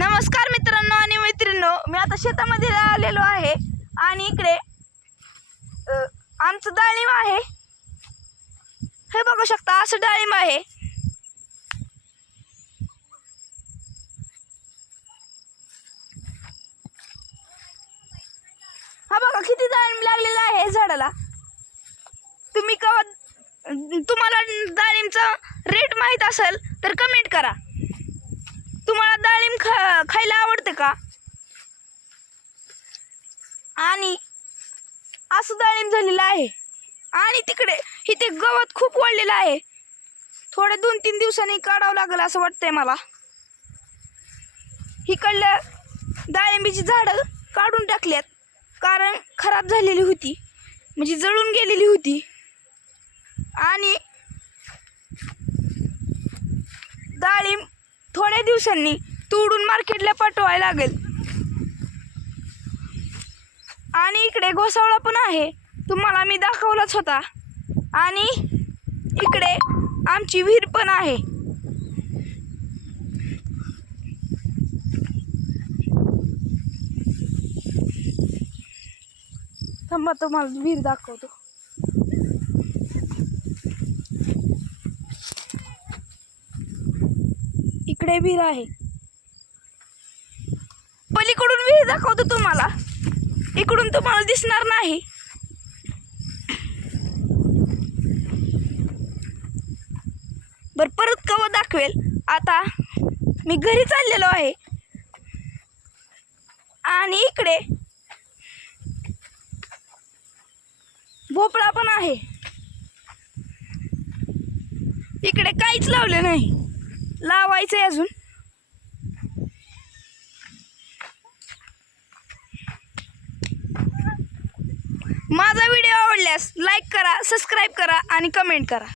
नमस्कार मित्रांनो आणि मैत्रिणींनो, मी आता शेतामध्ये आलेलो आहे आणि इकडे आमचं डाळिंब आहे। हे बघू शकता, असं डाळिंब आहे। हा बघा किती डाळिंब लागलेला आहे झाडाला। तुम्हाला डाळिंबचा रेट माहित असेल तर कमेंट करा। तुम्हाला डाळिंब खायला आवडते का? आणि असं डाळिंब झालेलं आहे आणि तिकडे इथे गवत खूप वाढलेलं आहे। थोडे 2-3 दिवसांनी काढावं लागेल असं वाटतंय मला। इकडल्या डाळिंबीची झाडं काढून टाकल्यात कारण खराब झालेली होती, म्हणजे जळून गेलेली होती। आणि डाळिंब थोड्या दिवसांनी तोडून मार्केटला पाठवायला लागेल। आणि इकडे घोसावळा पण आहे, तुम्हाला मी दाखवलाच होता। आणि इकडे आमची विहीर पण आहे। थांबा, तुम्हाला विहीर दाखवतो। इकडे विहीर आहे, पलीकडून विहीर दाखवतो तुम्हाला, इकडून तुम्हाला दिसणार नाही। बर, परत कवा दाखवेल। आता मी घरी चाललेलो आहे आणि इकडे भोपळा पण आहे। इकडे काहीच लावले नाही, लावायचंय अजून। माझा व्हिडिओ आवडल्यास लाईक करा, सबस्क्राईब करा आणि कमेंट करा।